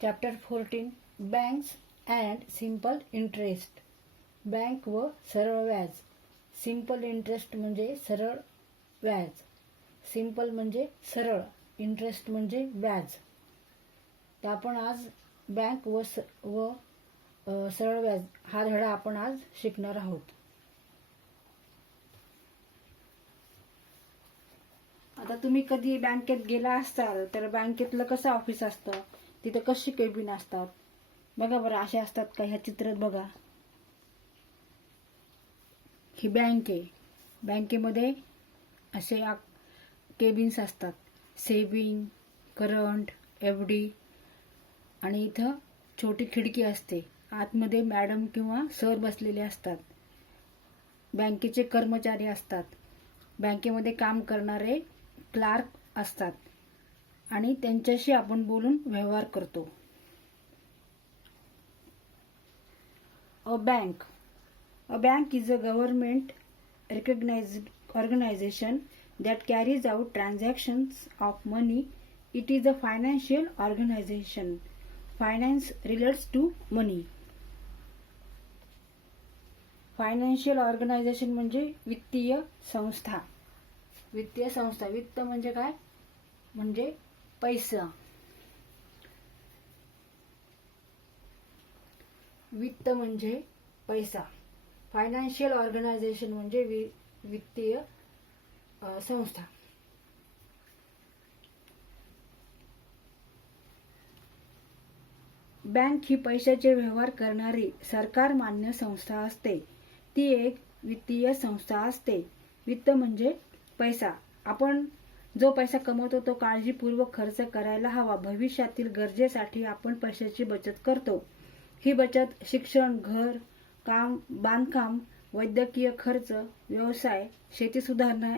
Chapter 14 banks and simple interest. Bank व सरळ व्याज. सिंपल इंटरेस्ट म्हणजे सरळ व्याज. सिंपल म्हणजे सरळ, इंटरेस्ट म्हणजे व्याज. तर आपण आज बँक व सरळ व्याज हा धडा आपण आज शिकणार आहोत. आता तुम्ही कधी बँकेत गेला असाल तर बँकेतलं कसं ऑफिस असतं, तिथे कशी केबिन असतात बघा बरं. असे असतात का? ह्या चित्रात बघा, ही बँक आहे. बँकेमध्ये असे केबिन्स असतात. Saving, current, FD. आणि इथं छोटी खिडकी असते. आतमध्ये मॅडम किंवा सर बसलेले असतात. बँकेचे कर्मचारी असतात. बँकेमध्ये काम करणारे क्लार्क असतात आणि त्यांच्याशी आपण बोलून व्यवहार करतो. A bank is a government recognized organization that carries out transactions of money. It is a financial organization. Finance relates to money. Financial organisation म्हणजे वित्तीय संस्था. वित्तीय संस्था. वित्त म्हणजे काय? म्हणजे पैसा. वित्त म्हणजे पैसा. फायनान्शियल ऑर्गनायझेशन म्हणजे वित्तीय संस्था. बँक ही पैशाचे व्यवहार करणारी सरकार मान्य संस्था असते. ती एक वित्तीय संस्था असते. वित्त म्हणजे पैसा. आपण जो पैसा कमवतो तो काळजीपूर्वक खर्च करायला हवा. भविष्यातील गरजेसाठी आपण पैशाची बचत करतो. ही बचत शिक्षण, घर, बांधकाम, वैद्यकीय खर्च, व्यवसाय, शेती सुधारणा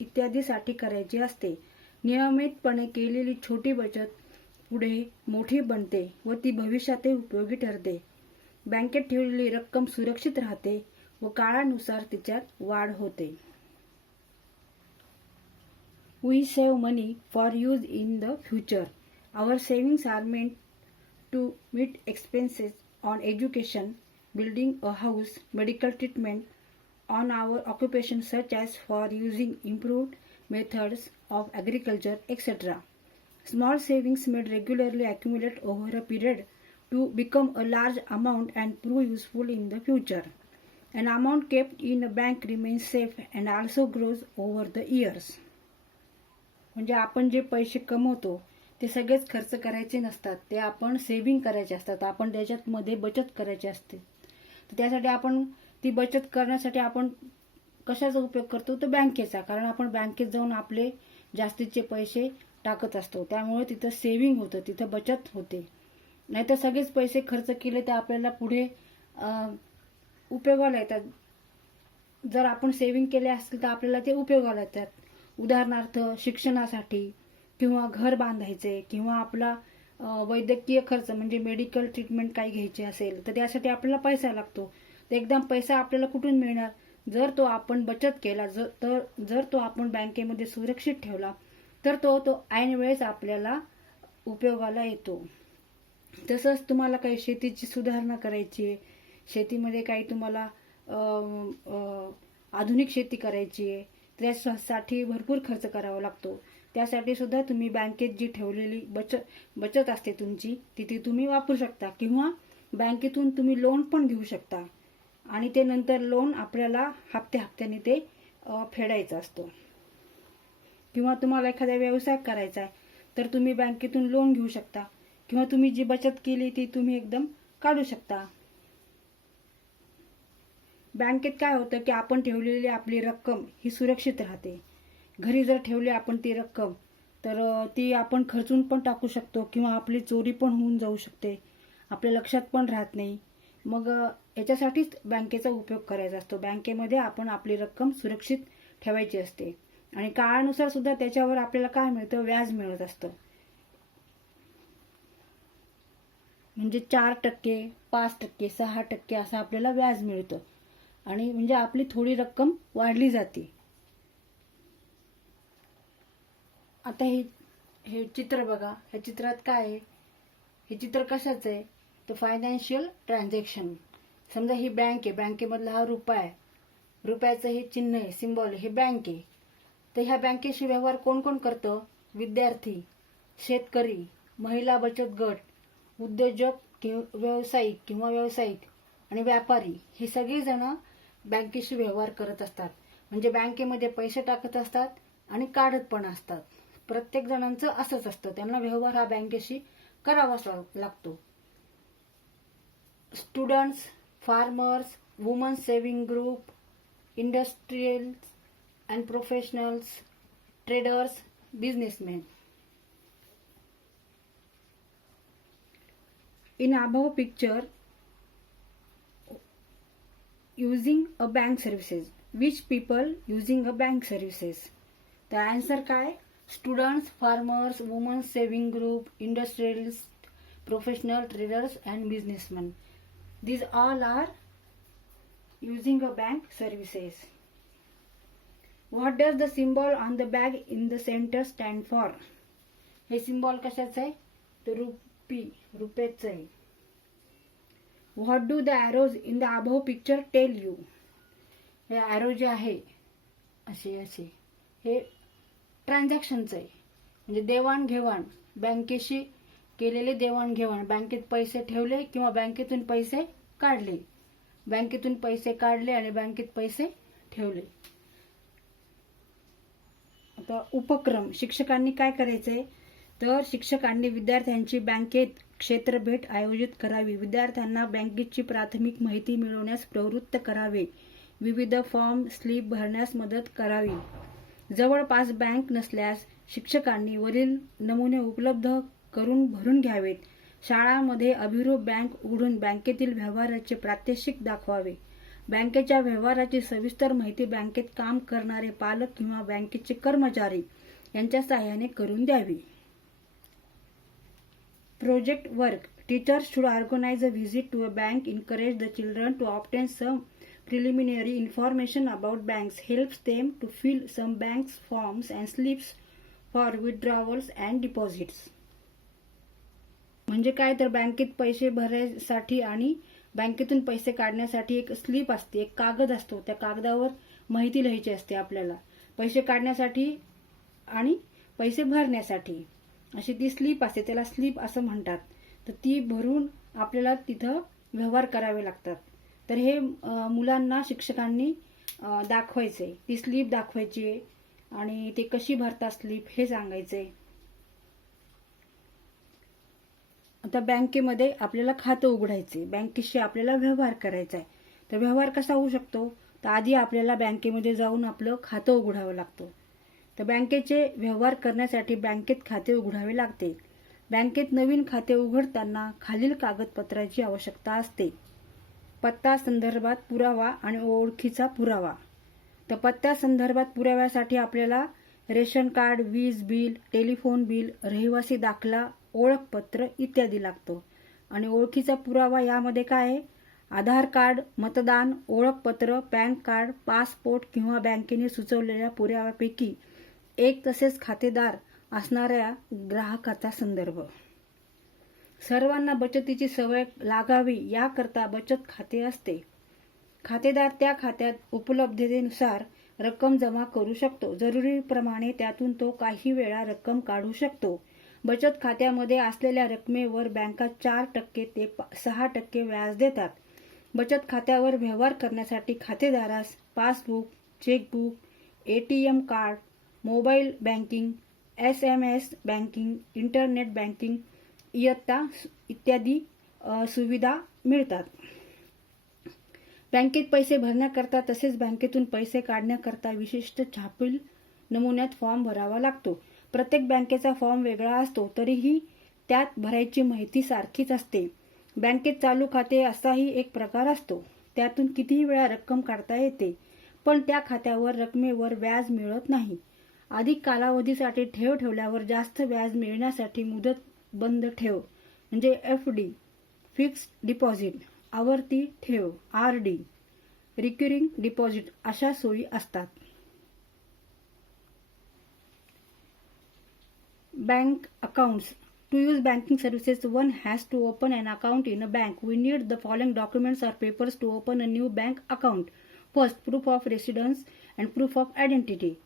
इत्यादीसाठी करायची असते. नियमितपणे केलेली छोटी बचत पुढे मोठी बनते व ती भविष्यातही उपयोगी ठरते. बँकेत ठेवलेली रक्कम सुरक्षित राहते व काळानुसार तिच्यात वाढ होते. We save money for use in the future. Our savings are meant to meet expenses on education, building a house, medical treatment, on our occupation such as for using improved methods of agriculture, etc. Small savings made regularly accumulate over a period to become a large amount and prove useful in the future. An amount kept in a bank remains safe and also grows over the years. म्हणजे आपण जे पैसे कमवतो ते सगळेच खर्च करायचे नसतात. ते आपण सेव्हिंग करायचे असतात. आपण त्याच्यात मध्ये बचत करायची असते. तर त्यासाठी आपण ती बचत करण्यासाठी आपण कशाचा उपयोग करतो? तर बँकेचा. कारण आपण बँकेत जाऊन आपले जास्तीचे पैसे टाकत असतो. त्यामुळे तिथं सेव्हिंग होतं, तिथं बचत होते. नाहीतर सगळेच पैसे खर्च केले तर आपल्याला पुढे उपयोगाला येतात. जर आपण सेव्हिंग केले असतील तर आपल्याला ते उपयोगाला येतात. उदाहरणार्थ शिक्षणासाठी किंवा घर बांधायचे किंवा आपला वैद्यकीय खर्च म्हणजे मेडिकल ट्रीटमेंट काही घ्यायची असेल तर त्यासाठी आपल्याला पैसा लागतो. तर एकदम पैसा आपल्याला कुठून मिळणार? जर तो आपण बचत केला, जर तो आपण बँकेमध्ये सुरक्षित ठेवला तर तो ऐन वेळेस आपल्याला उपयोगाला येतो. तसंच तुम्हाला काही शेतीची सुधारणा करायची आहे, शेतीमध्ये काही तुम्हाला आधुनिक शेती करायची आहे, त्यासाठी भरपूर खर्च करावा लागतो. त्यासाठी सुद्धा तुम्ही बँकेत जी ठेवलेली बचत असते तुमची ती तुम्ही वापरू शकता. किंवा बँकेतून तुम्ही लोन पण घेऊ शकता आणि ते नंतर लोन आपल्याला हप्त्याने ते फेडायचं असतं. किंवा तुम्हाला एखादा व्यवसाय करायचा आहे तर तुम्ही बँकेतून लोन घेऊ शकता किंवा तुम्ही जी बचत केली ती तुम्ही एकदम काढू शकता. बँकेत काय होतं की आपण ठेवलेली आपली रक्कम ही सुरक्षित राहते. घरी जर ठेवली आपण ती रक्कम तर ती आपण खर्चून पण टाकू शकतो किंवा आपली चोरी पण होऊन जाऊ शकते. आपल्या लक्षात पण राहत नाही. मग याच्यासाठीच बँकेचा उपयोग करायचा असतो. बँकेमध्ये आपण आपली रक्कम सुरक्षित ठेवायची असते आणि काळानुसार सुद्धा त्याच्यावर आपल्याला काय मिळतं? व्याज मिळत असतं. म्हणजे 4%, 5%, 6% असं आपल्याला व्याज मिळतं आणि म्हणजे आपली थोडी रक्कम वाढली जाते. आता हे चित्र बघा. ह्या चित्रात काय आहे? हे चित्र कशाचं आहे तर फायनान्शियल ट्रान्झॅक्शन. समजा ही बँक आहे, बँकेमधला हा रुपया आहे, रुपयाचं हे चिन्ह आहे, सिम्बॉल आहे, हे बँक आहे. तर ह्या बँकेशी व्यवहार कोण कोण करतं? विद्यार्थी, शेतकरी, महिला बचत गट, उद्योजक व्यावसायिक किंवा व्यावसायिक आणि व्यापारी हे सगळेजण बँकेशी व्यवहार करत असतात. म्हणजे बँकेमध्ये पैसे टाकत असतात आणि काढत पण असतात. प्रत्येक जणांचं असंच असतं, त्यांना व्यवहार हा बँकेशी करावाच लागतो. Students, farmers, women's saving group, industrials and professionals, traders, businessman. In above picture, using a bank services. Which people using a bank services? The answer काय? Students, farmers, women's saving group, industrialists, professional traders and businessmen. These all are using a bank services. What does the symbol on the bag in the center stand for? हे symbol कशाचं आहे? तर रुपयाचं आहे. What do the arrows in the above picture tell you? हे arrow जे आहे असे हे ट्रान्झॅक्शनचं आहे. म्हणजे देवाणघेवाण, बँकेशी केलेले देवाणघेवाण. बँकेत पैसे ठेवले किंवा बँकेतून पैसे काढले, बँकेतून पैसे काढले आणि बँकेत पैसे ठेवले. आता उपक्रम. शिक्षकांनी काय करायचंय तर शिक्षकांनी विद्यार्थ्यांची बँकेत क्षेत्र भेट आयोजित करावी. विद्यार्थ्यांना बँकेची प्राथमिक माहिती मिळवण्यास प्रवृत्त करावे. विविध फॉर्म स्लिप भरण्यास मदत करावी. जवळपास बँक नसल्यास शिक्षकांनी वरील नमुने उपलब्ध करून भरून घ्यावेत. शाळांमध्ये अभिरूप बँक उघडून बँकेतील व्यवहाराचे प्रात्यक्षिक दाखवावे. बँकेच्या व्यवहाराची सविस्तर माहिती बँकेत काम करणारे पालक किंवा बँकेचे कर्मचारी यांच्या सहाय्याने करून द्यावी. Project work. Teachers should organize a visit to a bank, encourage the children to obtain some preliminary information about banks, helps them to fill some banks forms and slips for withdrawals and deposits. म्हणजे काय तर बँकेत पैसे भरण्यासाठी आणि बँकेतून पैसे काढण्यासाठी एक स्लिप असते, एक कागद असतो. त्या कागदावर माहिती लिहायची असते आपल्याला पैसे काढण्यासाठी आणि पैसे भरण्यासाठी. अशी ती स्लिप असते, त्याला स्लिप असं म्हणतात. तर ती भरून आपल्याला तिथं व्यवहार करावे लागतात. तर हे मुलांना शिक्षकांनी दाखवायचंय, ती स्लिप दाखवायची आणि ते कशी भरतात स्लिप हे सांगायचंय. आता बँकेमध्ये आपल्याला खातं उघडायचंय, बँकेशी आपल्याला व्यवहार करायचा आहे. तर व्यवहार कसा होऊ शकतो तर आधी आपल्याला बँकेमध्ये जाऊन आपलं खातं उघडावं लागतं. तर बँकेचे व्यवहार करण्यासाठी बँकेत खाते उघडावे लागते. बँकेत नवीन खाते उघडताना खालील कागदपत्राची आवश्यकता असते. पत्ता संदर्भात पुरावा आणि ओळखीचा पुरावा. तर पत्त्या संदर्भात पुराव्यासाठी आपल्याला रेशन कार्ड, वीज बिल, टेलिफोन बिल, रहिवासी दाखला, ओळखपत्र इत्यादी लागतो. आणि ओळखीचा पुरावा यामध्ये काय आहे? आधार कार्ड, मतदान ओळखपत्र, पॅन कार्ड, पासपोर्ट किंवा बँकेने सुचवलेल्या पुराव्यापैकी एक तसेच खातेदार असणाऱ्या ग्राहकाचा संदर्भ. सर्वांना बचतीची सवय लागावी याकरता बचत खाते असते. खातेदार त्या खात्यात उपलब्धतेनुसार रक्कम जमा करू शकतो. जरुरीप्रमाणे त्यातून तो काही वेळा रक्कम काढू शकतो. बचत खात्यामध्ये असलेल्या रकमेवर बँका 4% ते 6% व्याज देतात. बचत खात्यावर व्यवहार करण्यासाठी खातेदारास passbook, chequebook, ATM card, mobile banking, SMS banking, internet banking इत्यादी सुविधा मिळतात. बँकेत पैसे भरण्याकरता तसेच बँकेतून पैसे काढण्याकरता विशिष्ट छापील नमुन्यात फॉर्म भरावा लागतो. प्रत्येक बँकेचा फॉर्म वेगळा असतो, तरीही त्यात भरायची माहिती सारखीच असते. बँकेत चालू खाते असाही एक प्रकार असतो. त्यातून कितीही वेळा रक्कम काढता येते, पण त्या खात्यावर रकमेवर व्याज मिळत नाही. अधिक कालावधीसाठी ठेव ठेवल्यावर जास्त व्याज मिळण्यासाठी मुदत बंद ठेव म्हणजे FD, फिक्स्ड डिपॉझिट, आवर्ती ठेव RD, रिकरिंग डिपॉझिट अशा सोयी असतात. Bank accounts To use banking services, one has to open an account in a bank. We need the following documents or papers to open a new bank account. First, proof of residence and proof of identity.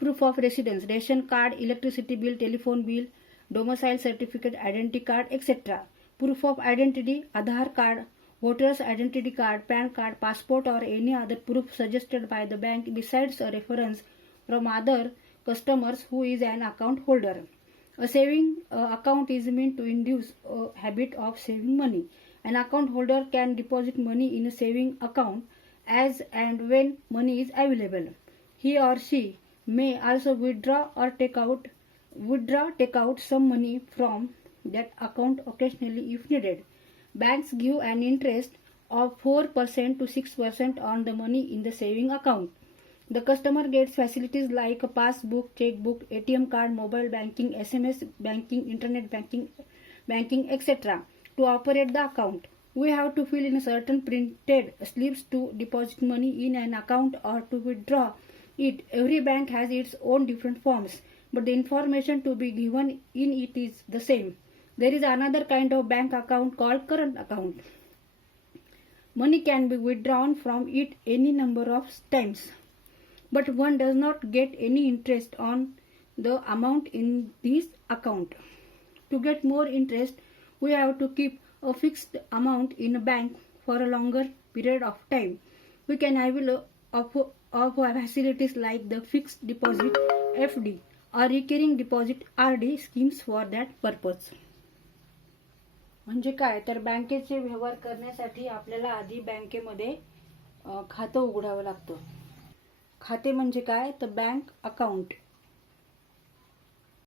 Proof of residence, ration card, electricity bill, telephone bill, domicile certificate, identity card, etc. Proof of identity, Aadhaar card, voter's identity card, PAN card, passport or any other proof suggested by the bank besides a reference from other customers who is an account holder. A saving account is meant to induce a habit of saving money. An account holder can deposit money in a saving account as and when money is available. He or she may also withdraw take out some money from that account occasionally if needed. Banks give an interest of 4% to 6% on the money in the saving account. The customer gets facilities like a passbook, checkbook, ATM card, mobile banking, SMS banking, internet banking, etc. to operate the account. We have to fill in certain printed slips to deposit money in an account or to withdraw it. Every bank has its own different forms, but the information to be given in it is the same. There is another kind of bank account called current account. Money can be withdrawn from it any number of times, but one does not get any interest on the amount in this account. To get more interest, we have to keep a fixed amount in a bank for a longer period of time. We can avail of facilities like the fixed deposit FD or recurring deposit RD schemes for that purpose. म्हणजे काय तर बँकेचे व्यवहार करण्यासाठी आपल्याला आधी बँकेमध्ये खातं उघडावं लागतं. खाते म्हणजे काय तर बँक अकाउंट.